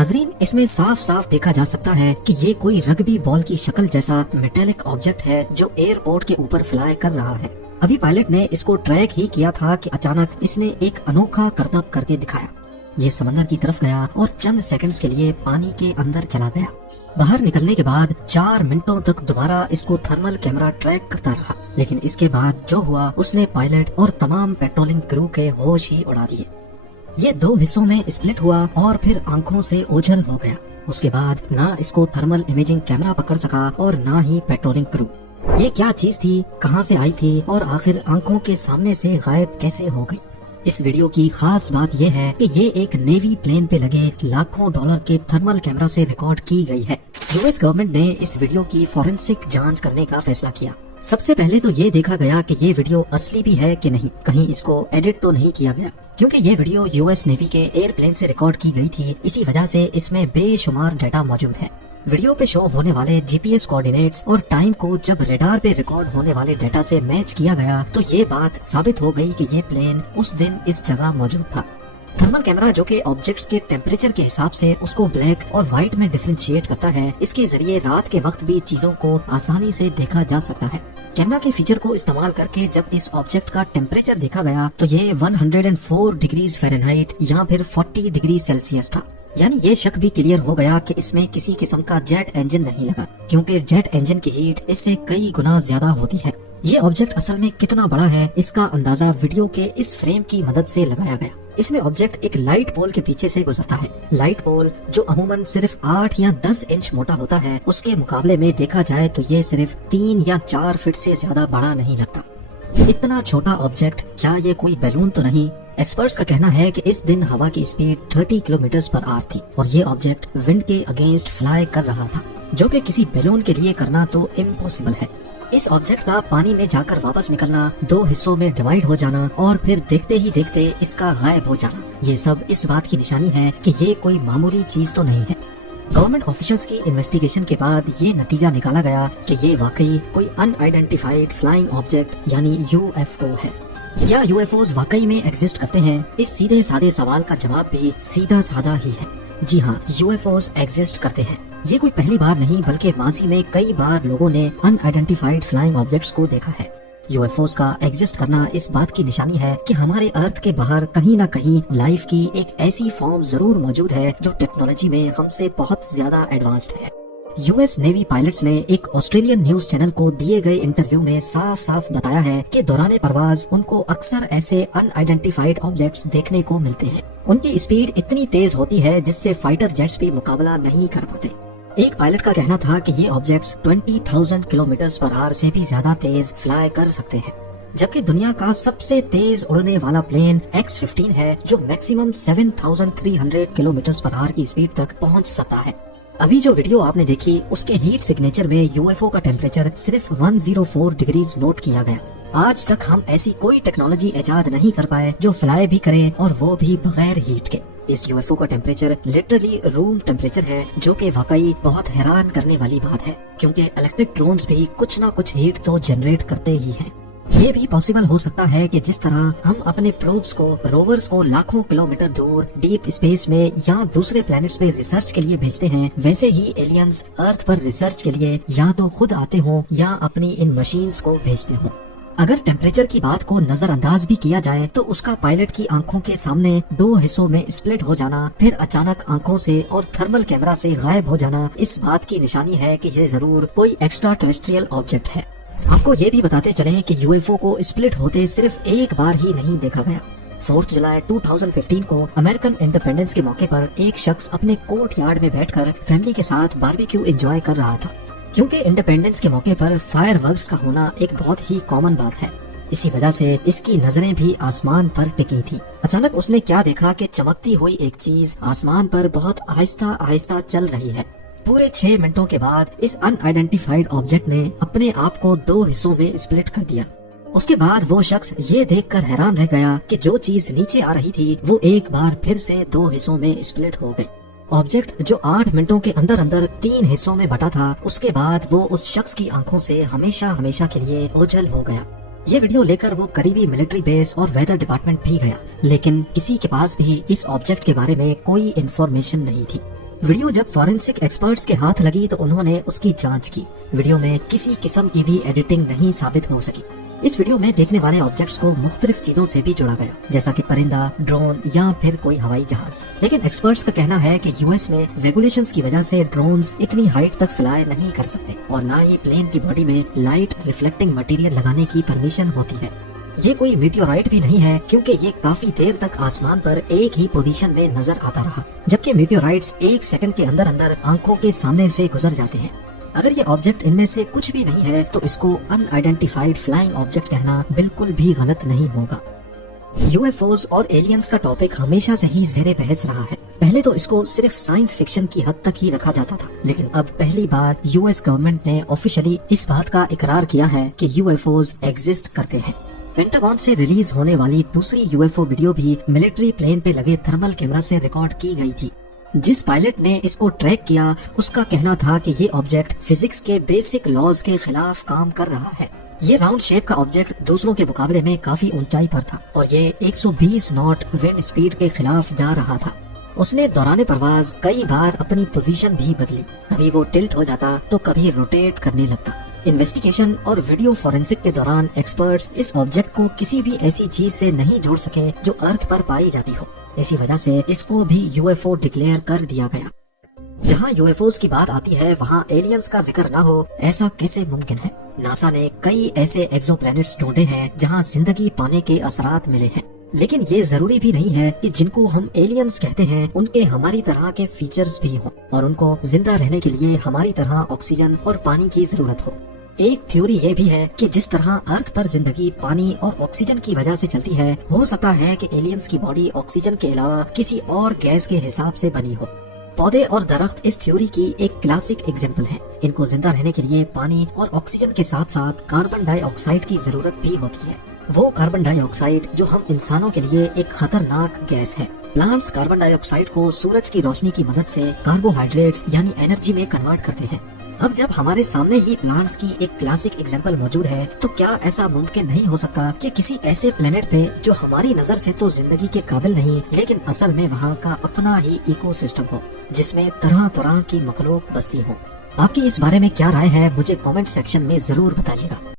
ناظرین، اس میں صاف صاف دیکھا جا سکتا ہے کہ یہ کوئی رگبی بال کی شکل جیسا میٹیلک آبجیکٹ ہے جو ایئرپورٹ کے اوپر فلائی کر رہا ہے۔ ابھی پائلٹ نے اس کو ٹریک ہی کیا تھا کہ اچانک اس نے ایک انوکھا کرتب کر کے دکھایا۔ یہ سمندر کی طرف گیا اور چند سیکنڈز کے لیے پانی کے اندر چلا گیا۔ باہر نکلنے کے بعد 4 منٹوں تک دوبارہ اس کو تھرمل کیمرہ ٹریک کرتا رہا، لیکن اس کے بعد جو ہوا اس نے پائلٹ اور تمام پیٹرولنگ کرو کے ہوش ہی اڑا دیے۔ یہ 2 حصوں میں اسپلٹ ہوا اور پھر آنکھوں سے اوجھل ہو گیا۔ اس کے بعد نہ اس کو تھرمل امیجنگ کیمرہ پکڑ سکا اور نہ ہی پیٹرولنگ کرو۔ یہ کیا چیز تھی، کہاں سے آئی تھی اور آخر آنکھوں کے سامنے سے غائب کیسے ہو گئی؟ اس ویڈیو کی خاص بات یہ ہے کہ یہ ایک نیوی پلین پہ لگے لاکھوں ڈالر کے تھرمل کیمرہ سے ریکارڈ کی گئی ہے۔ یو ایس گورنمنٹ نے اس ویڈیو کی فورینسک جانچ کرنے کا فیصلہ کیا۔ سب سے پہلے تو یہ دیکھا گیا کہ یہ ویڈیو اصلی بھی ہے کہ نہیں، کہیں اس کو ایڈٹ تو نہیں کیا گیا، کیونکہ یہ ویڈیو یو ایس نیوی کے ایئر پلین سے ریکارڈ کی گئی تھی، اسی وجہ سے اس میں بے شمار ڈیٹا موجود ہے۔ ویڈیو پہ شو ہونے والے جی پی ایس کوآرڈینیٹس اور ٹائم کو جب ریڈار پہ ریکارڈ ہونے والے ڈیٹا سے میچ کیا گیا تو یہ بات ثابت ہو گئی کہ یہ پلین اس دن اس جگہ موجود تھا۔ تھرمل کیمرہ جو کہ آبجیکٹس کے ٹیمپریچر کے حساب سے اس کو بلیک اور وائٹ میں ڈیفرینشیٹ کرتا ہے، اس کے ذریعے رات کے وقت بھی چیزوں کو آسانی سے دیکھا جا سکتا ہے۔ کیمرہ کے فیچر کو استعمال کر کے جب اس آبجیکٹ کا ٹیمپریچر دیکھا گیا تو یہ 104 ڈگریز فahrenheit یا پھر 40 ڈگری سیلسیس تھا۔ یعنی یہ شک بھی کلیئر ہو گیا کہ اس میں کسی قسم کا جیٹ انجن نہیں لگا، کیونکہ جیٹ انجن کی ہیٹ اس سے کئی گنا زیادہ ہوتی ہے۔ یہ آبجیکٹ اصل میں کتنا بڑا ہے اس کا اندازہ ویڈیو کے اس فریم کی مدد سے لگایا گیا۔ اس میں آبجیکٹ ایک لائٹ پول کے پیچھے سے گزرتا ہے۔ لائٹ پول جو عموماً صرف 8 یا 10 انچ موٹا ہوتا ہے، اس کے مقابلے میں دیکھا جائے تو یہ صرف 3 یا 4 فٹ سے زیادہ بڑا نہیں لگتا۔ اتنا چھوٹا آبجیکٹ، کیا یہ کوئی بیلون تو نہیں؟ ایکسپرٹس کا کہنا ہے کہ اس دن ہوا کی اسپیڈ 30 کلومیٹرز پر آور تھی اور یہ آبجیکٹ ونڈ کے اگینسٹ فلائی کر رہا تھا، جو کہ کسی بیلون کے لیے کرنا تو امپوسیبل ہے۔ اس آبجیکٹ کا پانی میں جا کر واپس نکلنا، 2 حصوں میں ڈیوائیڈ ہو جانا اور پھر دیکھتے ہی دیکھتے اس کا غائب ہو جانا، یہ سب اس بات کی نشانی ہے کہ یہ کوئی معمولی چیز تو نہیں ہے۔ گورنمنٹ آفیشلز کی انویسٹیگیشن کے بعد یہ نتیجہ نکالا گیا کہ یہ واقعی کوئی ان آئیڈینٹیفائڈ فلائنگ آبجیکٹ یعنی یو ایف او ہے۔ یا یو ایف اوز واقعی میں ایگزسٹ کرتے ہیں؟ اس سیدھے سادے سوال کا جواب بھی سیدھا سادہ ہی ہے۔ جی ہاں، یو ایف اوز ایگزسٹ کرتے ہیں۔ یہ کوئی پہلی بار نہیں بلکہ ماضی میں کئی بار لوگوں نے ان آئیڈینٹیفائڈ فلائنگ آبجیکٹس کو دیکھا ہے۔ یو ایف اوز کا ایگزسٹ کرنا اس بات کی نشانی ہے کہ ہمارے ارتھ کے باہر کہیں نہ کہیں لائف کی ایک ایسی فارم ضرور موجود ہے جو ٹیکنالوجی میں ہم سے بہت زیادہ ایڈوانسڈ ہے۔ یو ایس نیوی پائلٹس نے ایک آسٹریلین نیوز چینل کو دیے گئے انٹرویو میں صاف صاف بتایا ہے کہ دوران پرواز ان کو اکثر ایسے ان آئیڈینٹیفائڈ آبجیکٹس دیکھنے کو ملتے ہیں۔ ان کی اسپیڈ اتنی تیز ہوتی ہے جس سے فائٹر جیٹس بھی مقابلہ نہیں کر پاتے۔ ایک پائلٹ کا کہنا تھا کہ یہ آبجیکٹس 20,000 کلومیٹرز پر آور سے بھی زیادہ تیز فلائی کر سکتے ہیں، جبکہ دنیا کا سب سے تیز اڑنے والا پلین X-15 ہے جو میکسیمم 7,300 کلومیٹرز پر آور کی اسپیڈ تک پہنچ سکتا ہے۔ ابھی جو ویڈیو آپ نے دیکھی اس کے ہیٹ سگنیچر میں یو ایف او کا ٹیمپریچر صرف 104 ڈگریز نوٹ کیا گیا۔ آج تک ہم ایسی کوئی ٹیکنالوجی ایجاد نہیں کر پائے جو فلائی بھی کرے اور وہ بھی بغیر ہیٹ کے۔ اس یو ایف او کا ٹیمپریچر لٹرلی روم ٹیمپریچر ہے، جو کہ واقعی بہت حیران کرنے والی بات ہے، کیونکہ الیکٹرک ڈرونز بھی کچھ نہ کچھ ہیٹ تو جنریٹ کرتے ہی ہیں۔ یہ بھی پاسبل ہو سکتا ہے کہ جس طرح ہم اپنے پروبز کو، روورز کو لاکھوں کلومیٹر دور ڈیپ اسپیس میں یا دوسرے پلانٹس پہ ریسرچ کے لیے بھیجتے ہیں، ویسے ہی ایلینز ارتھ پر ریسرچ کے لیے یا تو خود آتے ہوں یا اپنی ان مشینز کو بھیجتے ہوں۔ اگر ٹیمپریچر کی بات کو نظر انداز بھی کیا جائے تو اس کا پائلٹ کی آنکھوں کے سامنے 2 حصوں میں اسپلٹ ہو جانا، پھر اچانک آنکھوں سے اور تھرمل کیمرہ سے غائب ہو جانا، اس بات کی نشانی ہے کہ یہ ضرور کوئی ایکسٹرا ٹیریسٹریل آبجیکٹ ہے۔ آپ کو یہ بھی بتاتے چلیں کہ یو ایف او کو اسپلٹ ہوتے صرف ایک بار ہی نہیں دیکھا گیا۔ 4 جولائی 2015 کو امریکن انڈیپینڈنس کے موقع پر ایک شخص اپنے کورٹ یارڈ میں بیٹھ کر فیملی کے ساتھ باربیکیو انجوائے کر رہا تھا، کیونکہ انڈیپینڈنس کے موقع پر فائر ورکس کا ہونا ایک بہت ہی کامن بات ہے۔ اسی وجہ سے اس کی نظریں بھی آسمان پر ٹکی تھی۔ اچانک اس نے کیا دیکھا کہ چمکتی ہوئی ایک چیز آسمان پر بہت آہستہ آہستہ چل رہی ہے۔ پورے 6 منٹوں کے بعد اس ان آئیڈینٹیفائڈ آبجیکٹ نے اپنے آپ کو 2 حصوں میں اسپلٹ کر دیا۔ اس کے بعد وہ شخص یہ دیکھ کر حیران رہ گیا کہ جو چیز نیچے آ رہی تھی وہ ایک بار پھر سے 2 حصوں میں اسپلٹ ہو گئی۔ آبجیکٹ جو 8 منٹوں کے اندر اندر 3 حصوں میں بٹا تھا، اس کے بعد وہ اس شخص کی آنکھوں سے ہمیشہ کے لیے اوجھل ہو گیا۔ یہ ویڈیو لے کر وہ قریبی ملٹری بیس اور ویدر ڈپارٹمنٹ بھی گیا، لیکن کسی کے پاس بھی اس آبجیکٹ کے بارے میں کوئی انفارمیشن نہیں تھی۔ ویڈیو جب فورینسک ایکسپرٹس کے ہاتھ لگی تو انہوں نے اس کی جانچ کی۔ ویڈیو میں کسی قسم کی بھی ایڈیٹنگ نہیں ثابت ہو سکی۔ اس ویڈیو میں دیکھنے والے آبجیکٹس کو مختلف چیزوں سے بھی جوڑا گیا، جیسا کہ پرندہ، ڈرون یا پھر کوئی ہوائی جہاز۔ لیکن ایکسپرٹس کا کہنا ہے کہ یو ایس میں ریگولیشنز کی وجہ سے ڈرونز اتنی ہائٹ تک فلائی نہیں کر سکتے، اور نہ ہی پلین کی باڈی میں لائٹ ریفلیکٹنگ مٹیریل لگانے کی پرمیشن ہوتی ہے۔ یہ کوئی میٹیورائٹ بھی نہیں ہے، کیونکہ یہ کافی دیر تک آسمان پر ایک ہی پوزیشن میں نظر آتا رہا، جبکہ میٹیورائٹس 1 سیکنڈ کے اندر اندر آنکھوں کے سامنے سے گزر جاتے ہیں۔ اگر یہ آبجیکٹ ان میں سے کچھ بھی نہیں ہے تو اس کو ان آئیڈینٹیفائڈ فلائنگ آبجیکٹ کہنا بالکل بھی غلط نہیں ہوگا۔ یو ایف اوز اور ایلینز کا ٹاپک ہمیشہ سے ہی زیر بحث رہا ہے۔ پہلے تو اس کو صرف سائنس فکشن کی حد تک ہی رکھا جاتا تھا، لیکن اب پہلی بار یو ایس گورنمنٹ نے آفیشلی اس بات کا اقرار کیا ہے کہ یو ایف اوز ایگزسٹ کرتے ہیں۔ پینٹاگون سے ریلیز ہونے والی دوسری یو ایف او ویڈیو بھی ملٹری پلین پہ لگے تھرمل کیمرہ سے ریکارڈ کی گئی تھی۔ جس پائلٹ نے اس کو ٹریک کیا اس کا کہنا تھا کہ یہ آبجیکٹ فزکس کے بیسک لاز کے خلاف کام کر رہا ہے۔ یہ راؤنڈ شیپ کا آبجیکٹ دوسروں کے مقابلے میں کافی اونچائی پر تھا، اور یہ 120 ناٹ ونڈ سپیڈ کے خلاف جا رہا تھا۔ اس نے دوران پرواز کئی بار اپنی پوزیشن بھی بدلی، کبھی وہ ٹلٹ ہو جاتا تو کبھی روٹیٹ کرنے لگتا۔ انویسٹیگیشن اور ویڈیو فورینسک کے دوران ایکسپرٹس اس آبجیکٹ کو کسی بھی ایسی چیز سے نہیں جوڑ سکے جو ارتھ پر پائی جاتی ہو، اسی وجہ سے اس کو بھی یو ایف او ڈکلیئر کر دیا گیا۔ جہاں یو ایف اوز کی بات آتی ہے وہاں ایلینز کا ذکر نہ ہو، ایسا کیسے ممکن ہے؟ ناسا نے کئی ایسے ایکزو پلینٹس ڈھونڈے ہیں جہاں زندگی پانے کے اثرات ملے ہیں، لیکن یہ ضروری بھی نہیں ہے کہ جن کو ہم ایلینز کہتے ہیں ان کے ہماری طرح کے فیچرز بھی ہوں، اور ان کو زندہ رہنے کے لیے ہماری طرح آکسیجن اور پانی کی ضرورت ہو۔ ایک تھیوری یہ بھی ہے کہ جس طرح ارتھ پر زندگی پانی اور آکسیجن کی وجہ سے چلتی ہے، ہو سکتا ہے کہ ایلینز کی باڈی آکسیجن کے علاوہ کسی اور گیس کے حساب سے بنی ہو۔ پودے اور درخت اس تھیوری کی ایک کلاسک ایگزامپل ہیں۔ ان کو زندہ رہنے کے لیے پانی اور آکسیجن کے ساتھ ساتھ کاربن ڈائی آکسائڈ کی ضرورت بھی ہوتی ہے۔ وہ کاربن ڈائی آکسائڈ جو ہم انسانوں کے لیے ایک خطرناک گیس ہے۔ پلانٹس کاربن ڈائی آکسائڈ کو سورج کی روشنی کی مدد سے کاربوہائیڈریٹس یعنی انرجی میں کنورٹ کرتے ہیں۔ اب جب ہمارے سامنے ہی پلانٹس کی ایک کلاسک ایگزامپل موجود ہے تو کیا ایسا ممکن نہیں ہو سکتا کہ کسی ایسے پلینٹ پہ جو ہماری نظر سے تو زندگی کے قابل نہیں، لیکن اصل میں وہاں کا اپنا ہی ایکو سسٹم ہو جس میں طرح طرح کی مخلوق بستی ہو؟ آپ کی اس بارے میں کیا رائے ہے؟ مجھے کامنٹ سیکشن میں ضرور بتائیے گا۔